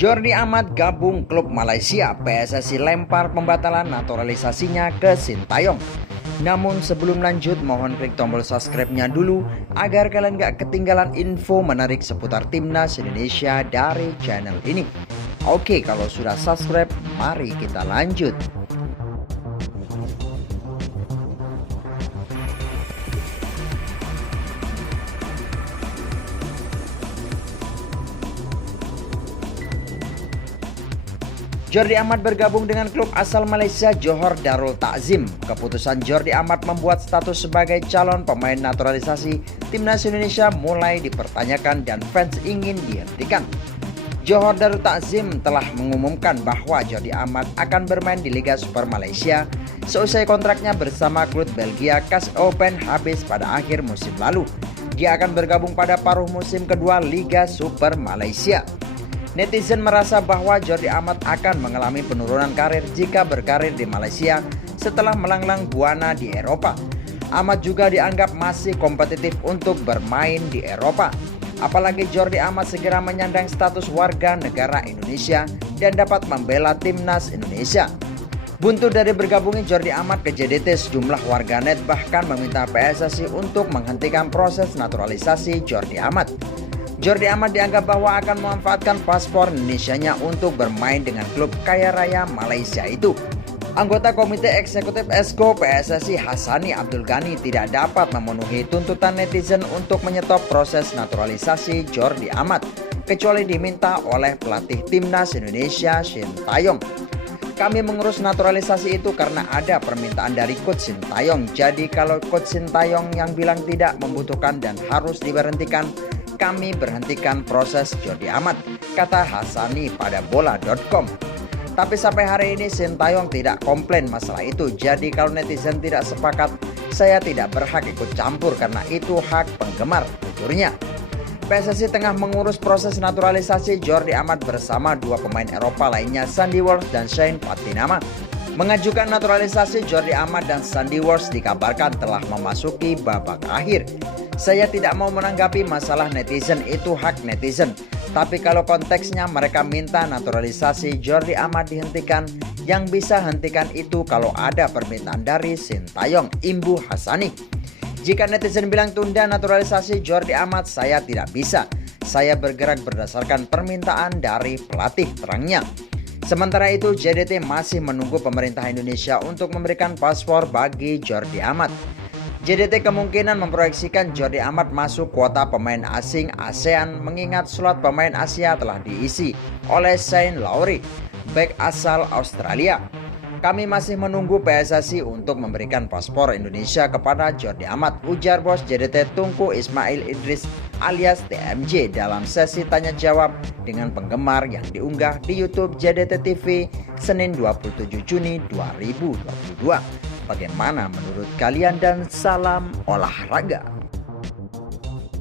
Jordi Amat gabung klub Malaysia, PSSI lempar pembatalan naturalisasinya ke Sintayong. Namun sebelum lanjut, mohon klik tombol subscribe-nya dulu agar kalian gak ketinggalan info menarik seputar Timnas Indonesia dari channel ini. Oke, kalau sudah subscribe, mari kita lanjut. Jordi Amat bergabung dengan klub asal Malaysia Johor Darul Ta'zim. Keputusan Jordi Amat membuat status sebagai calon pemain naturalisasi Timnas Indonesia mulai dipertanyakan dan fans ingin dihentikan. Johor Darul Ta'zim telah mengumumkan bahwa Jordi Amat akan bermain di Liga Super Malaysia seusai kontraknya bersama klub Belgia KAS Open habis pada akhir musim lalu. Dia akan bergabung pada paruh musim kedua Liga Super Malaysia. Netizen merasa bahwa Jordi Amat akan mengalami penurunan karir jika berkarir di Malaysia setelah melanglang buana di Eropa. Amat juga dianggap masih kompetitif untuk bermain di Eropa. Apalagi Jordi Amat segera menyandang status warga negara Indonesia dan dapat membela Timnas Indonesia. Buntu dari bergabungnya Jordi Amat ke JDT, sejumlah warganet bahkan meminta PSSI untuk menghentikan proses naturalisasi Jordi Amat. Jordi Amat dianggap bahwa akan memanfaatkan paspor Indonesianya untuk bermain dengan klub kaya raya Malaysia itu. Anggota Komite Eksekutif Esko PSSI Hassani Abdul Ghani tidak dapat memenuhi tuntutan netizen untuk menyetop proses naturalisasi Jordi Amat, kecuali diminta oleh pelatih Timnas Indonesia Sintayong. Kami mengurus naturalisasi itu karena ada permintaan dari Coach Sintayong. Jadi kalau Coach Sintayong yang bilang tidak membutuhkan dan harus diberhentikan, kami berhentikan proses Jordi Amat, kata Hassani pada bola.com. Tapi sampai hari ini Sintayong tidak komplain masalah itu. Jadi kalau netizen tidak sepakat, saya tidak berhak ikut campur karena itu hak penggemar, tuturnya. PSSI tengah mengurus proses naturalisasi Jordi Amat bersama dua pemain Eropa lainnya, Sandy Walsh dan Shane Patinama. Mengajukan naturalisasi Jordi Amat dan Sandy Walsh dikabarkan telah memasuki babak akhir. Saya tidak mau menanggapi masalah netizen, itu hak netizen. Tapi kalau konteksnya mereka minta naturalisasi Jordi Amat dihentikan, yang bisa hentikan itu kalau ada permintaan dari Sintayong, imbu Hassani. Jika netizen bilang tunda naturalisasi Jordi Amat, saya tidak bisa. Saya bergerak berdasarkan permintaan dari pelatih, terangnya. Sementara itu, JDT masih menunggu pemerintah Indonesia untuk memberikan paspor bagi Jordi Amat. JDT kemungkinan memproyeksikan Jordi Amat masuk kuota pemain asing ASEAN mengingat slot pemain Asia telah diisi oleh Shane Lowry, bek asal Australia. Kami masih menunggu PSSI untuk memberikan paspor Indonesia kepada Jordi Amat, ujar bos JDT Tunku Ismail Idris alias TMJ dalam sesi tanya jawab dengan penggemar yang diunggah di YouTube JDT TV Senin 27 Juni 2022. Bagaimana menurut kalian dan salam olahraga.